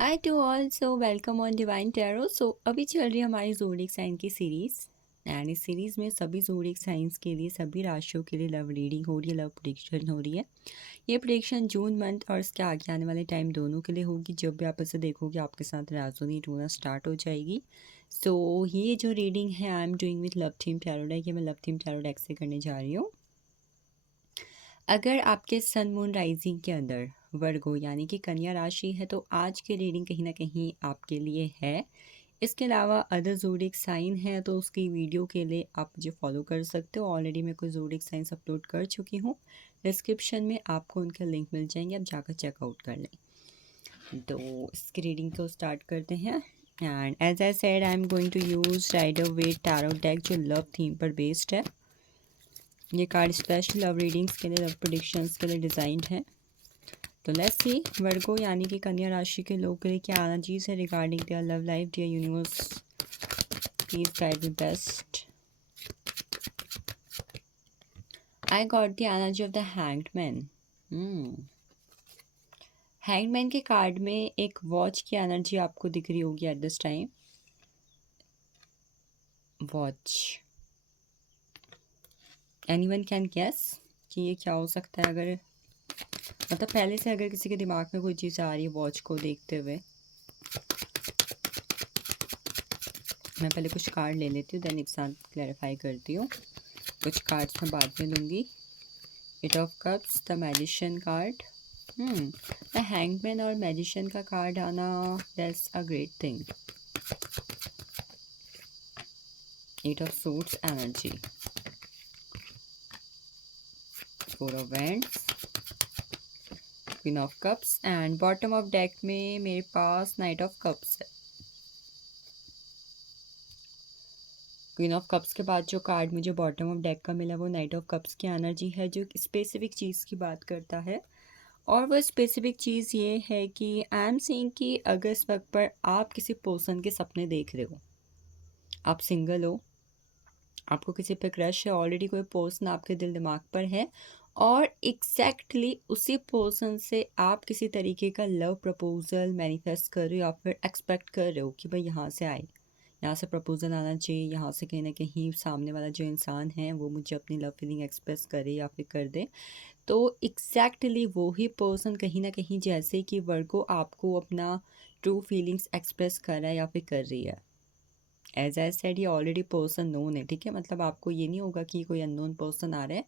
Hi to all, so welcome on divine tarot. So अभी चल रही है हमारी ज़ोडिएक साइन की सीरीज़ एंड इस सीरीज़ में सभी ज़ोडिएक साइंस के लिए, सभी राशियों के लिए लव रीडिंग हो रही है, लव प्रेडिक्शन हो रही है। ये प्रेडिक्शन जून मंथ और इसके आगे आने वाले टाइम दोनों के लिए होगी। जब भी आप इसे देखोगे आपके साथ रेजोनेट होना स्टार्ट हो जाएगी। सो ये जो रीडिंग है I am doing with love theme tarot deck, ये मैं लव थीम टैरो डेक से करने जा रही हूँ। अगर आपके सन मून राइजिंग के अंदर वर्गो यानी कि कन्या राशि है तो आज की रीडिंग कहीं ना कहीं आपके लिए है। इसके अलावा अदर ज़ोडिएक साइन है तो उसकी वीडियो के लिए आप मुझे फॉलो कर सकते हो। ऑलरेडी मैं कुछ ज़ोडिएक साइंस अपलोड कर चुकी हूँ। डिस्क्रिप्शन में आपको उनके लिंक मिल जाएंगे, आप जाकर चेकआउट कर लें। तो इसकी रीडिंग को स्टार्ट करते हैं। And as I said I am going to use Rider Waite tarot deck जो लव थीम पर बेस्ड है। ये कार्ड स्पेशल लव रीडिंग्स के लिए, लव प्रेडिक्शंस के लिए डिज़ाइंड है। तो लेट्स सी वर्गो यानी कि कन्या राशि के लोगों के लिए क्या एनर्जीज है regarding their love life. Dear universe, please guide me best. I got the energy of the hanged man. Hanged man के कार्ड में एक वॉच की एनर्जी आपको दिख रही होगी at this time. Watch, anyone can guess कि ये क्या हो सकता है? अगर मतलब पहले से अगर किसी के दिमाग में कोई चीज़ आ रही है वॉच को देखते हुए, मैं पहले कुछ कार्ड ले लेती हूँ, देन एक साथ क्लैरिफाई करती हूँ। कुछ कार्ड्स मैं बाद में लूँगी। Eight of cups, the magician card. The hangman और मैजिशियन का कार्ड आना, that's a great thing. Eight of suits energy, four of wands, queen of cups and bottom of deck में मेरे पास नाइट ऑफ कप्स है। Queen of cups के बाद जो कार्ड मुझे बॉटम ऑफ डेक का मिला वो नाइट ऑफ कप्स की एनर्जी है, जो एक स्पेसिफिक चीज़ की बात करता है। और वो स्पेसिफिक चीज़ ये है कि आई एम सीइंग कि अगर इस वक्त पर आप किसी पर्सन के सपने देख रहे हो, आप सिंगल हो, आपको किसी पे क्रश है, ऑलरेडी कोई पर्सन आपके दिल दिमाग पर है और एग्जैक्टली उसी पर्सन से आप किसी तरीके का लव प्रपोजल मैनिफेस्ट कर रहे हो या फिर एक्सपेक्ट कर रहे हो कि भाई यहाँ से आए, यहाँ से प्रपोजल आना चाहिए, यहाँ से कहीं ना कहीं सामने वाला जो इंसान है वो मुझे अपनी लव फीलिंग एक्सप्रेस करे या फिर कर दे। तो एग्जैक्टली वो ही पर्सन कहीं ना कहीं जैसे कि वर्गो आपको अपना ट्रू फीलिंग्स एक्सप्रेस कर रहा है या फिर कर रही है। एज आई सेड ये ऑलरेडी पर्सन नोन है, ठीक है। मतलब आपको ये नहीं होगा कि कोई अननोन पर्सन आ रहा है।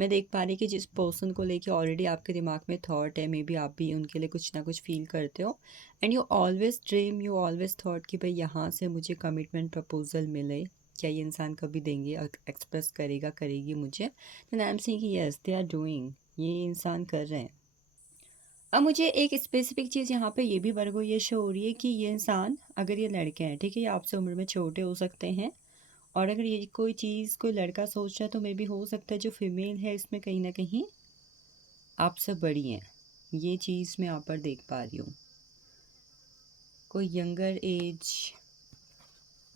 मैं देख पा रही कि जिस पर्सन को लेके ऑलरेडी आपके दिमाग में थॉट है, मे बी आप भी उनके लिए कुछ ना कुछ फील करते हो। And you always dream, you always thought कि भाई यहाँ से मुझे कमिटमेंट प्रपोजल मिले, क्या ये इंसान कभी देंगे, एक्सप्रेस करेगा, करेगी मुझे। देन आई एम सेइंग कि यस दे आर डूइंग, ये इंसान कर रहे हैं। अब मुझे एक स्पेसिफिक चीज़ यहाँ पे ये भी वर्गो ये शो हो रही है कि ये इंसान, अगर ये लड़के हैं, ठीक है, ये आपसे उम्र में छोटे हो सकते हैं। और अगर ये कोई चीज़ कोई लड़का सोच रहा है तो मे भी हो सकता है जो फीमेल है इसमें कहीं ना कहीं आपसे बड़ी हैं। ये चीज़ मैं यहाँ पर देख पा रही हूँ। कोई यंगर एज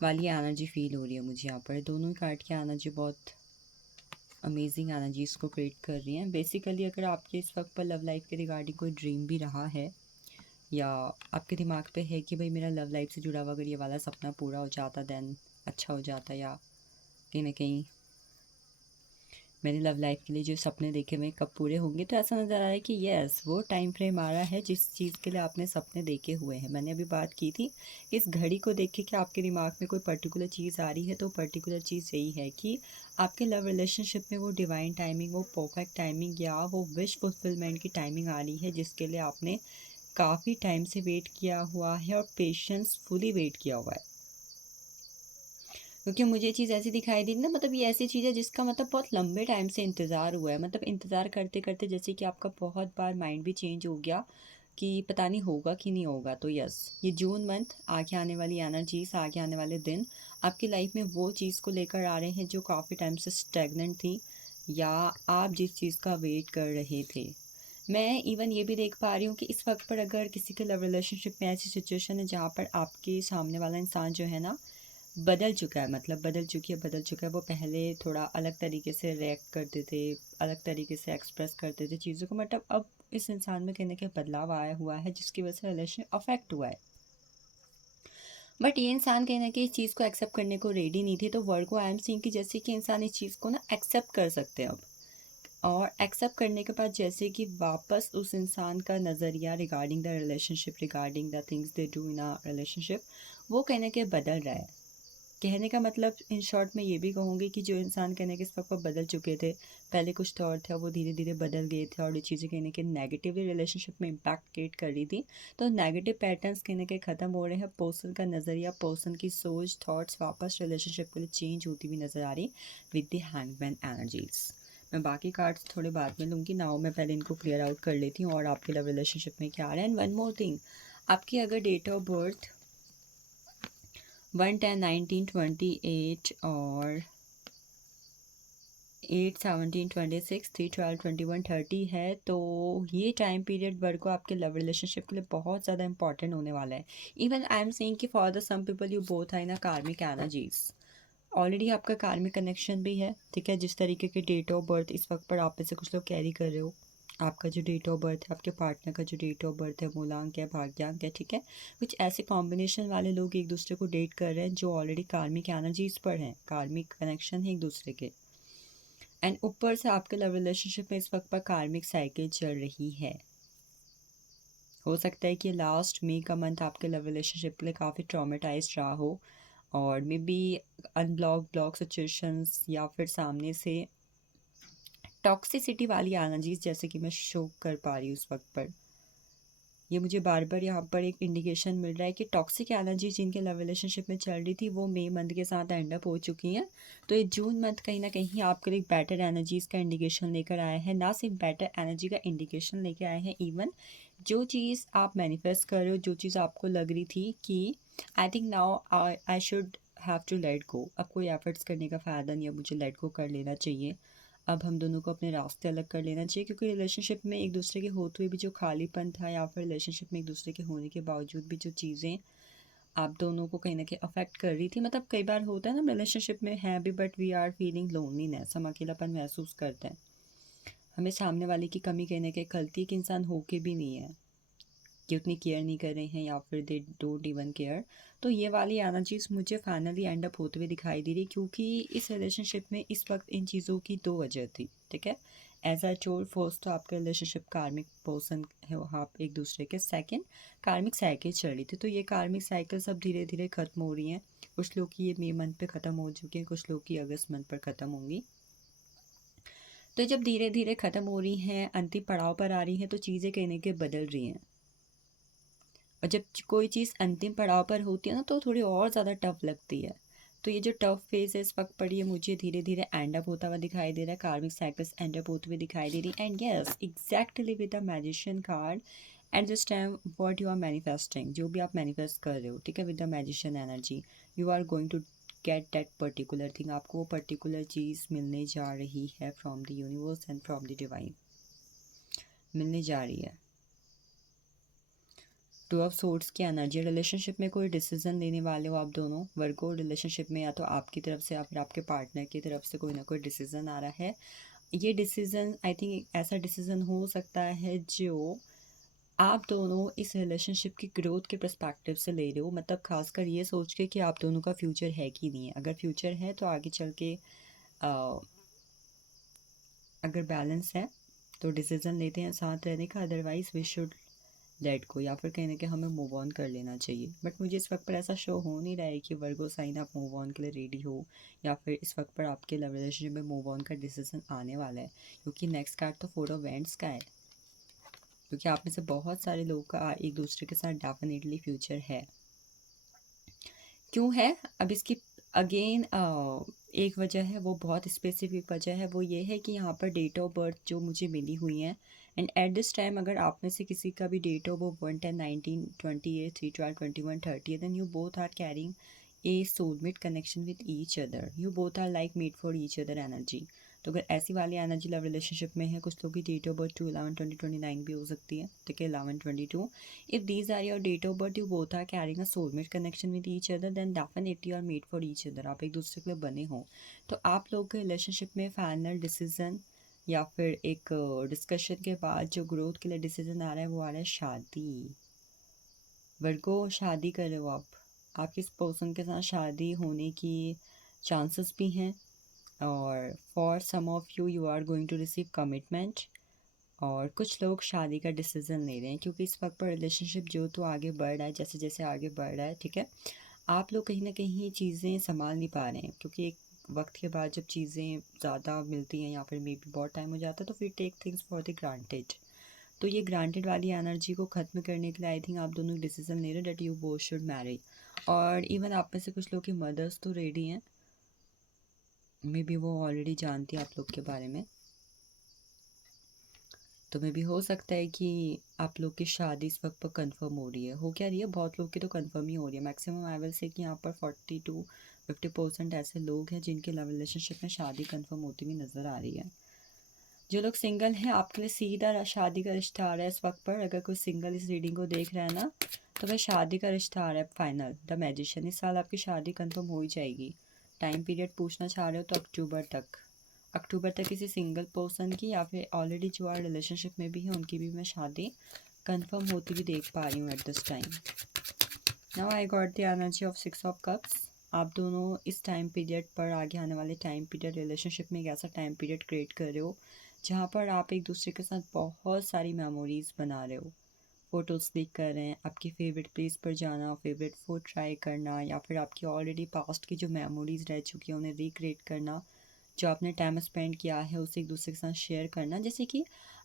वाली एनर्जी फील हो रही है मुझे यहाँ पर। दोनों कार्ड की एनर्जी बहुत अमेजिंग एनर्जीज को क्रिएट कर रही हैं। बेसिकली अगर आपके इस वक्त पर लव लाइफ के रिगार्डिंग कोई ड्रीम भी रहा है या आपके दिमाग पे है कि भाई मेरा लव लाइफ से जुड़ा हुआ अगर ये वाला सपना पूरा हो जाता देन अच्छा हो जाता, या कहीं ना कहीं मैंने लव लाइफ के लिए जो सपने देखे हुए कब पूरे होंगे, तो ऐसा नज़र आ रहा है कि यस वो टाइम फ्रेम आ रहा है जिस चीज़ के लिए आपने सपने देखे हुए हैं। मैंने अभी बात की थी इस घड़ी को देख के कि आपके दिमाग में कोई पर्टिकुलर चीज़ आ रही है, तो पर्टिकुलर चीज़ यही है कि आपके लव रिलेशनशिप में वो डिवाइन टाइमिंग, वो परफेक्ट टाइमिंग या वो विश फुलफिलमेंट की टाइमिंग आ रही है जिसके लिए आपने काफ़ी टाइम से वेट किया हुआ है और पेशेंसफुली वेट किया हुआ है। क्योंकि मुझे चीज़ ऐसी दिखाई दी ना, मतलब ये ऐसी चीज़ है जिसका मतलब बहुत लंबे टाइम से इंतज़ार हुआ है। मतलब इंतज़ार करते करते जैसे कि आपका बहुत बार माइंड भी चेंज हो गया कि पता नहीं होगा कि नहीं होगा। तो यस, ये जून मंथ, आगे आने वाली एनर्जीज, आगे आने वाले दिन आपकी लाइफ में वो चीज़ को लेकर आ रहे हैं जो काफ़ी टाइम से स्टेगनेंट थी या आप जिस चीज़ का वेट कर रहे थे। मैं इवन ये भी देख पा रही हूँ कि इस वक्त पर अगर किसी के लव रिलेशनशिप में ऐसी सिचुएशन है जहाँ पर आपके सामने वाला इंसान जो है ना बदल चुका है, मतलब बदल चुका है। वो पहले थोड़ा अलग तरीके से रिएक्ट करते थे, अलग तरीके से एक्सप्रेस करते थे चीज़ों को, मतलब अब इस इंसान में कहने के बदलाव आया हुआ है जिसकी वजह से रिलेशन अफेक्ट हुआ है। बट ये इंसान कहीं ना कहीं इस चीज़ को एक्सेप्ट करने को रेडी नहीं थे। तो वर्ड को आई एम सीइंग कि जैसे कि इंसान इस चीज़ को ना एक्सेप्ट कर सकते हैं अब, और एक्सेप्ट करने के बाद जैसे कि वापस उस इंसान का नज़रिया regarding the relationship, regarding the things they do in a relationship, वो कहने के बदल रहा है। कहने का मतलब इन शॉर्ट मैं ये भी कहूँगी कि जो इंसान कहने के इस वक्त पर बदल चुके थे, पहले कुछ तौर था, वो धीरे धीरे बदल गए थे और ये चीज़ें कहने के नेगेटिवली रिलेशनशिप में इम्पैक्ट क्रिएट कर रही थी। तो नेगेटिव पैटर्न्स कहने के ख़त्म हो रहे हैं। पर्सन का नज़रिया, पर्सन की सोच, थॉट्स वापस रिलेशनशिप के लिए चेंज होती हुई नज़र आ रही विद द हैंगमैन एनर्जीज। मैं बाकी कार्ड्स थोड़े बाद में लूँगी, नाउ मैं पहले इनको क्लियर आउट कर लेती हूँ और आपके लव रिलेशनशिप में क्या आ रहा है। एंड वन मोर थिंग, आपकी अगर डेट ऑफ बर्थ 1/10/1928 और 8/17/26, 3/12/21, 30 है, तो ये टाइम पीरियड वर्ग को आपके लव रिलेशनशिप के लिए बहुत ज़्यादा इंपॉर्टेंट होने वाला है। इवन आई एम सेइंग कि for the some people you both are in a karmic energies. Already आपका कार्मिक कनेक्शन भी है, ठीक है। जिस तरीके के डेट ऑफ बर्थ इस वक्त पर आप में से कुछ लोग कैरी कर रहे हो, आपका जो डेट ऑफ बर्थ है, आपके पार्टनर का जो डेट ऑफ बर्थ है, मूलांक है, भाग्यांक है, ठीक है। कुछ ऐसे कॉम्बिनेशन वाले लोग एक दूसरे को डेट कर रहे हैं जो ऑलरेडी कार्मिक एनर्जीज पर हैं, कार्मिक कनेक्शन है एक दूसरे के। एंड ऊपर से आपके लव रिलेशनशिप में इस वक्त पर कार्मिक साइकिल चल रही है। हो सकता है कि लास्ट मई का मंथ आपके लव रिलेशनशिप के लिए काफ़ी ट्रॉमेटाइज रहा हो, और मे बी ब्लॉक सिचुएशंस या फिर सामने से टॉक्सिसिटी वाली एनर्जीज जैसे कि मैं शो कर पा रही हूँ उस वक्त पर। ये मुझे बार बार यहाँ पर एक इंडिकेशन मिल रहा है कि टॉक्सिक एनर्जी जिनके लव रिलेशनशिप में चल रही थी वो मई मंथ के साथ एंड अप हो चुकी हैं। तो ये जून मंथ कहीं ना कहीं आपके लिए बेटर एनर्जीज का इंडिकेशन लेकर आया है। ना सिर्फ बेटर एनर्जी का इंडिकेशन लेकर आए हैं, इवन जो चीज़ आप मैनिफेस्ट कर रहे हो, जो चीज़ आपको लग रही थी कि I think now I should have to let go, अब कोई एफर्ट्स करने का फ़ायदा नहीं है, मुझे लेट गो कर लेना चाहिए, अब हम दोनों को अपने रास्ते अलग कर लेना चाहिए। क्योंकि रिलेशनशिप में एक दूसरे के होते हुए भी जो खालीपन था, या फिर रिलेशनशिप में एक दूसरे के होने के बावजूद भी जो चीज़ें आप दोनों को कहीं ना कहीं अफेक्ट कर रही थी, मतलब कई बार होता है ना रिलेशनशिप में है भी but we are feeling loneliness, हम अकेलापन महसूस करते हैं, हमें सामने वाले की कमी कहीं ना कहीं खलती कि इंसान होके भी नहीं है, कि उतनी केयर नहीं कर रहे हैं या फिर दे डोंट इवन केयर। तो ये वाली एनर्जीज मुझे फाइनली एंड अप होते हुए दिखाई दे रही, क्योंकि इस रिलेशनशिप में इस वक्त इन चीज़ों की दो वजह थी, ठीक है। एज आई टोल्ड, फर्स्ट तो आपका रिलेशनशिप कार्मिक पर्सन है, आप एक दूसरे के। सेकंड, कार्मिक साइकिल चल रही थी, तो ये कार्मिक साइकिल सब धीरे धीरे खत्म हो रही हैं। कुछ लोग की ये मई मंथ पे ख़त्म हो चुकी हैं, कुछ लोग की अगस्त मंथ पर ख़त्म होंगी। तो जब धीरे धीरे ख़त्म हो रही हैं, अंतिम पड़ाव पर आ रही हैं, तो चीज़ें कहने के बदल रही हैं। और जब कोई चीज़ अंतिम पड़ाव पर होती है ना, तो थोड़ी और ज़्यादा टफ लगती है। तो ये जो टफ फेज है इस वक्त पर, ये मुझे धीरे धीरे एंड अप होता हुआ दिखाई दे रहा है, कार्मिक साइकिल्स एंड अप होते हुए दिखाई दे रही। And yes, exactly with the magician card at this time what you are manifesting, जो भी आप मैनिफेस्ट कर रहे हो, ठीक है, with the magician energy, you are going to get that particular thing. आपको वो पर्टिकुलर चीज़ मिलने जा रही है from the universe and from the divine, मिलने जा रही है। टू ऑफ सोर्ड्स की एनर्जी, रिलेशनशिप में कोई डिसीजन लेने वाले हो आप दोनों वर्गो। रिलेशनशिप में या तो आपकी तरफ से या फिर आपके पार्टनर की तरफ से कोई ना कोई डिसीजन आ रहा है। ये डिसीजन आई थिंक ऐसा डिसीजन हो सकता है जो आप दोनों इस रिलेशनशिप की ग्रोथ के पर्सपेक्टिव से ले रहे हो, मतलब खासकर ये सोच के कि आप दोनों का फ्यूचर है कि नहीं है। अगर फ्यूचर है तो आगे चल के अगर बैलेंस है तो डिसीजन लेते हैं साथ रहने का, अदरवाइज वी शुड लेट को, या फिर कहने के हमें मूव ऑन कर लेना चाहिए। बट मुझे इस वक्त पर ऐसा शो हो नहीं रहा है कि वर्गो साइन आप मूव ऑन के लिए रेडी हो, या फिर इस वक्त पर आपके लव रिलेशनशिप में मूव ऑन का डिसीजन आने वाला है। क्योंकि नेक्स्ट कार्ड तो 4 ऑफ वेंट्स का है, क्योंकि आप में से बहुत सारे लोगों का एक दूसरे के साथ डेफिनेटली फ्यूचर है। क्यों है, अब इसकी अगेन एक वजह है, वो बहुत स्पेसिफिक वजह है, वो ये है कि यहाँ पर डेट ऑफ बर्थ जो मुझे मिली हुई हैं, एंड एट दिस टाइम अगर आप में से किसी का भी date of birth 1/10/1928, 3/12/21, 30, then you both are carrying a soulmate connection with each other, you both are like made for each other energy. तो अगर ऐसी वाली एनर्जी लव रिलेशनशिप में है, कुछ लोग की डेट ऑफ बर्थ 2/11/2029 भी हो सकती है, ठीक है, 11/22। If these are your date of birth, you both are carrying a soulmate connection with each other, then definitely you are made for each other. आप एक दूसरे के लिए बने हो। तो आप लोग के रिलेशनशिप में फाइनल डिसीजन या फिर एक डिस्कशन के बाद जो ग्रोथ के लिए डिसीजन आ रहा है वो आ रहा है शादी। वर्गो, शादी कर रहे हो आप किस पर्सन के साथ शादी होने की चांसेस भी हैं, और for some of you you are going to receive commitment, और कुछ लोग शादी का डिसीज़न ले रहे हैं क्योंकि इस वक्त पर रिलेशनशिप जो तो आगे बढ़ रहा है, जैसे जैसे आगे बढ़ रहा है, ठीक है, आप लोग कहीं ना कहीं चीज़ें संभाल नहीं पा रहे हैं क्योंकि एक वक्त के बाद जब चीज़ें ज़्यादा मिलती हैं या फिर मे बी बहुत टाइम हो जाता है तो फिर take things for the granted. तो ये ग्रांटेड वाली एनर्जी को ख़त्म करने के लिए आई थिंक आप दोनों डिसीजन ले रहे हैं that you both should marry. और इवन आप में से कुछ लोग की मदर्स तो रेडी हैं, मे बी वो ऑलरेडी जानती है आप लोग के बारे में, तो मे भी हो सकता है कि आप लोग की शादी इस वक्त पर कंफर्म हो रही है। हो क्या रही है, बहुत लोग की तो कंफर्म ही हो रही है। मैक्सिमम आई विल से कि यहाँ पर 40 to 50% ऐसे लोग हैं जिनके लव रिलेशनशिप में शादी कंफर्म होती हुई नज़र आ रही है। जो लोग सिंगल हैं आपके लिए सीधा शादी का रिश्ता आ रहा है इस वक्त पर। अगर कोई सिंगल इस रीडिंग को देख रहा है ना, तो वह शादी का रिश्ता आ रहा है फाइनल। द मैजिशियन, इस साल आपकी शादी कंफर्म हो ही जाएगी। टाइम पीरियड पूछना चाह रहे हो तो अक्टूबर तक किसी सिंगल पर्सन की या फिर ऑलरेडी जो आर रिलेशनशिप में भी है उनकी भी मैं शादी कंफर्म होती हुई देख पा रही हूँ eight this time. Now I got the energy of 6 of Cups। आप दोनों इस टाइम पीरियड पर, आगे आने वाले टाइम पीरियड, रिलेशनशिप में एक ऐसा टाइम पीरियड क्रिएट कर रहे हो जहाँ पर आप एक दूसरे के साथ बहुत सारी मेमोरीज बना रहे हो। फ़ोटोज़ क्लिक कर रहे हैं, आपकी फ़ेवरेट प्लेस पर जाना, फेवरेट फूड ट्राई करना, या फिर आपकी ऑलरेडी पास्ट की जो मेमोरीज रह चुकी हैं उन्हें रिक्रिएट करना, जो आपने टाइम स्पेंड किया है उसे एक दूसरे के साथ शेयर करना। जैसे कि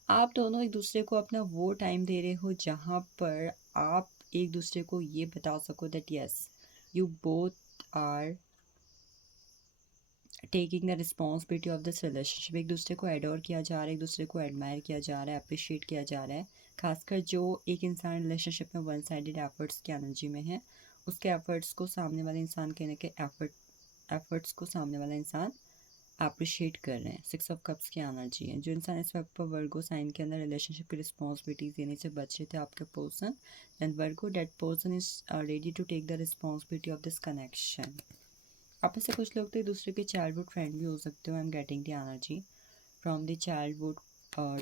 आप दोनों एक दूसरे को अपना वो टाइम दे रहे हो जहाँ पर आप एक दूसरे को ये बता सको that yes you both are taking the responsibility of this relationship. एक दूसरे को एडोर किया जा रहा है, एक दूसरे को एडमायर किया जा रहा है, अप्रिशिएट किया जा रहा है। खासकर जो एक इंसान रिलेशनशिप में वन साइडेड एफर्ट्स की एनर्जी में है, उसके एफर्ट्स को सामने वाले इंसान कहने के एफर्ट्स को सामने वाला इंसान अप्रिशिएट कर रहे हैं। 6 of Cups की एनर्जी है। जो इंसान इस वक्त पर वर्गो साइन के अंदर रिलेशनशिप की रिस्पॉन्सिबिलिटीज देने से बच रहे थे आपके person, then Virgo that person is ready to take the responsibility of this connection. आप में से कुछ लोग तो एक दूसरे के चाइल्डहुड फ्रेंड भी हो सकते हो। I am getting the energy from the childhood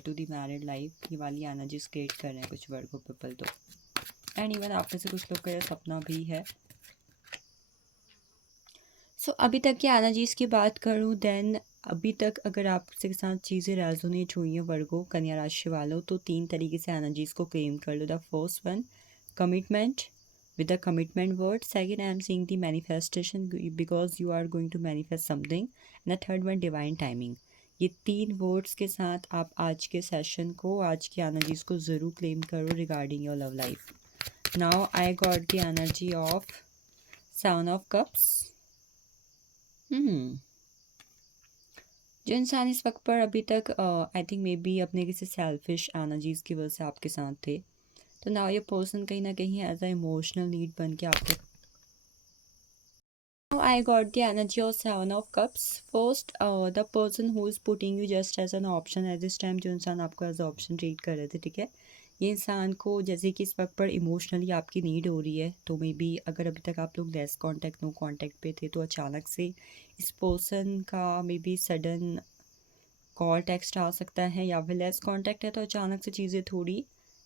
to the married life. ये वाली एनर्जीज क्रिएट कर रहे हैं कुछ वर्गो पीपल तो। एंड इवन आप में से कुछ लोग का सपना भी है। अभी तक की एनर्जीज़ की बात करूँ देन अभी तक अगर आपके साथ चीज़ें रेजोनेट हुई हैं वर्गो कन्या राशि वालों, तो 3 तरीके से एनर्जीज़ को क्लेम कर लो। The first one, commitment with the commitment word. Second, I am seeing the manifestation because you are going to manifest something. And the third one, divine timing. ये 3 वर्ड्स के साथ आप आज के सेशन को, आज की एनर्जीज को ज़रूर क्लेम करो regarding your love life. Now I got the energy of 7 of Cups। जो इंसान इस वक्त पर अभी तक आई थिंक मे बी अपने किसी सेल्फिश एनर्जीज की वजह से आपके साथ थे, तो नाउ ये पर्सन कहीं ना कहीं एज अ इमोशनल नीड बन के आपके। I got the energy of 7 of Cups। First, the person who is putting you just as an option at this time, जो इंसान आपको एज ऑप्शन ट्रीट कर रहे थे, ठीक है, ये इंसान को जैसे कि इस वक्त पर इमोशनली आपकी नीड हो रही है, तो मे बी अगर अभी तक आप लोग लेस कांटेक्ट नो कांटेक्ट पे थे तो अचानक से इस पर्सन का maybe sudden call text आ सकता है, या फिर लेस कांटेक्ट है तो अचानक से चीज़ें थोड़ी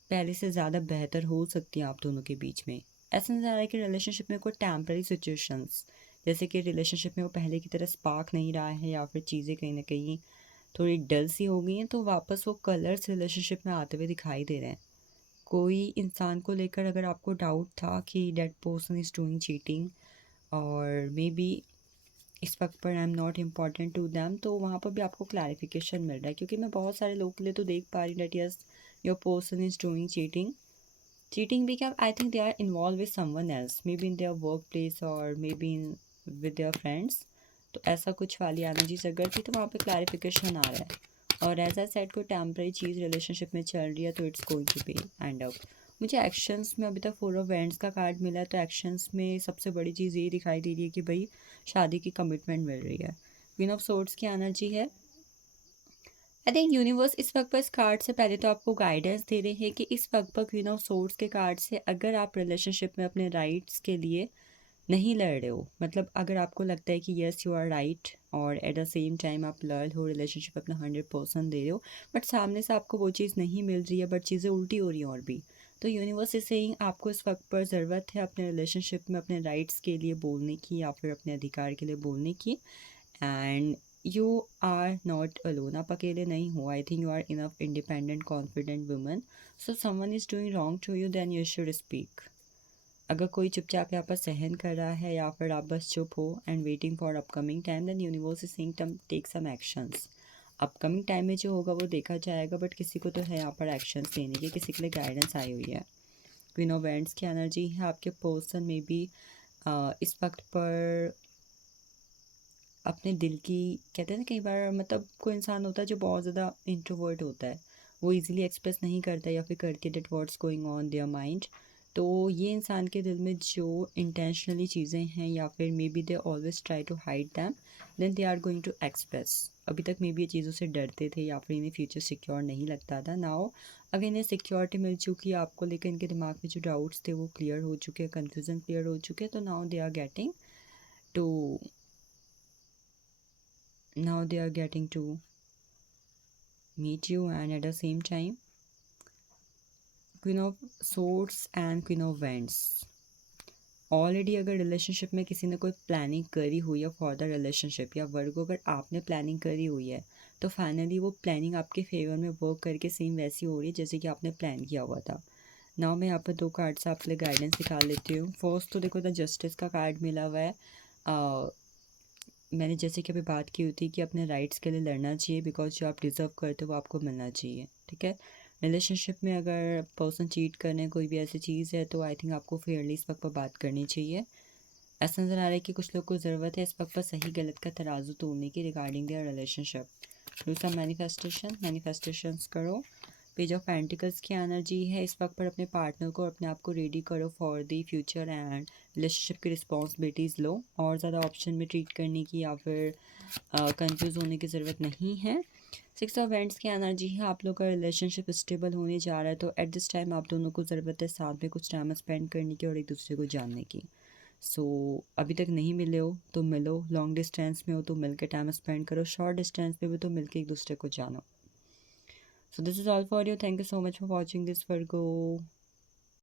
पहले से ज़्यादा बेहतर हो सकती हैं आप दोनों के बीच में। ऐसा नज़र आ रहा है कि रिलेशनशिप में कोई टेम्पररी सिचुएशंस, जैसे कि रिलेशनशिप में वो पहले की तरह स्पार्क नहीं रहा है या फिर चीज़ें कहीं ना कहीं थोड़ी डल सी हो गई हैं, तो वापस वो कलर्स रिलेशनशिप में आते हुए दिखाई दे रहे हैं। कोई इंसान को लेकर अगर आपको डाउट था कि that person is doing cheating और मे बी इस वक्त पर I am not important to them, तो वहाँ पर भी आपको क्लैरिफिकेशन मिल रहा है। क्योंकि मैं बहुत सारे लोगों के लिए तो देख पा रही हूँ that yes your person is doing cheating भी क्या, I think they are involve with someone else, maybe in their work place और maybe in with their friends. तो ऐसा कुछ वाली एनर्जीज अगर थी तो वहाँ पे क्लैरिफिकेशन आ रहा है। और एज आई सेड कोई टेम्पररी चीज़ रिलेशनशिप में चल रही है तो it's going to be end up. मुझे एक्शंस में अभी तक 4 of Wands का कार्ड मिला है, तो एक्शंस में सबसे बड़ी चीज़ ये दिखाई दे रही है कि भाई शादी की कमिटमेंट मिल रही है। क्वीन ऑफ सोर्ड्स की एनर्जी है। आई थिंक यूनिवर्स इस वक्त पर इस कार्ड से पहले तो आपको गाइडेंस दे रहे हैं कि इस वक्त पर क्वीन ऑफ सोर्ड्स के कार्ड से अगर आप रिलेशनशिप में अपने राइट्स के लिए नहीं लड़ रहे हो, मतलब अगर आपको लगता है कि यस यू आर राइट और एट द सेम टाइम आप लॉयल हो, रिलेशनशिप अपना 100% दे रहे हो, बट सामने से आपको वो चीज़ नहीं मिल रही है, बट चीज़ें उल्टी हो रही हैं और भी, तो यूनिवर्स इज सेइंग आपको इस वक्त पर ज़रूरत है अपने रिलेशनशिप में अपने राइट्स के लिए बोलने की या फिर अपने अधिकार के लिए बोलने की। And you are not alone, आप अकेले नहीं हो। I think you are enough independent confident woman, so someone is doing wrong to you, then you should speak. अगर कोई चुपचाप यहाँ पर सहन कर रहा है या फिर आप बस चुप हो and waiting for upcoming time, then universe is saying take some actions. Upcoming time में जो होगा वो देखा जाएगा, बट किसी को तो है यहाँ पर एक्शंस लेने की, किसी के लिए गाइडेंस आई हुई है। क्वीन ऑफ वैंड्स की एनर्जी है, आपके पर्सन में भी इस वक्त पर अपने दिल की, कहते हैं ना कई बार, मतलब कोई इंसान होता है जो बहुत ज़्यादा इंट्रोवर्ट होता है, वो इजीली एक्सप्रेस नहीं करता या फिर करके that what's going on their mind. तो ये इंसान के दिल में जो इंटेंशनली चीज़ें हैं या फिर maybe they always try to hide them, then they are going to express. अभी तक मे बी ये चीज़ों से डरते थे या फिर इन्हें फ्यूचर सिक्योर नहीं लगता था। नाउ अगर इन्हें सिक्योरिटी मिल चुकी है आपको लेकर, इनके दिमाग में जो डाउट्स थे वो क्लियर हो चुके हैं, कन्फ्यूज़न क्लियर हो चुके हैं, तो now they are getting to now they are getting to meet you. And at the same time, queen of swords and queen of wands, already अगर रिलेशनशिप में किसी ने कोई प्लानिंग करी हुई है फॉर द रिलेशनशिप, या वर्ग अगर आपने प्लानिंग करी हुई है, तो फाइनली वो प्लानिंग आपके फेवर में वर्क करके सेम वैसी हो रही है जैसे कि आपने प्लान किया हुआ था। नाउ मैं यहाँ पर 2 कार्ड से आपके लिए गाइडेंस निकाल लेती हूँ। फर्स्ट तो देखो द जस्टिस का कार्ड मिला हुआ है। मैंने जैसे कि अभी बात की हुई थी कि अपने राइट्स के लिए लड़ना चाहिए, बिकॉज जो आप डिज़र्व करते हो वो आपको मिलना चाहिए, ठीक है। रिलेशनशिप में अगर पर्सन चीट करने कोई भी ऐसी चीज़ है तो आई थिंक आपको फेयरली इस वक्त पर बात करनी चाहिए। ऐसा नज़र आ रहा है कि कुछ लोग को ज़रूरत है इस वक्त पर सही गलत का तराजू तोड़ने की regarding their relationship. Do some manifestations करो। पेज ऑफ पेंटिकल्स की एनर्जी है, इस वक्त पर अपने पार्टनर को अपने आप को रेडी करो for the future and relationship की रिस्पॉन्सिबिलिटीज़ लो, और ज़्यादा ऑप्शन में ट्रीट करने की या फिर कंफ्यूज होने की ज़रूरत नहीं है। 6 ऑफ वैंड्स की एनर्जी है, आप लोग का रिलेशनशिप स्टेबल होने जा रहा है, तो एट दिस टाइम आप दोनों को ज़रूरत है साथ में कुछ टाइम स्पेंड करने की और एक दूसरे को जानने की। सो अभी तक नहीं मिले हो तो मिलो, लॉन्ग डिस्टेंस में हो तो मिल के टाइम स्पेंड करो, शॉर्ट डिस्टेंस में भी तो मिल के एक दूसरे को जानो। So this is all for you. Thank you so much for watching this Virgo.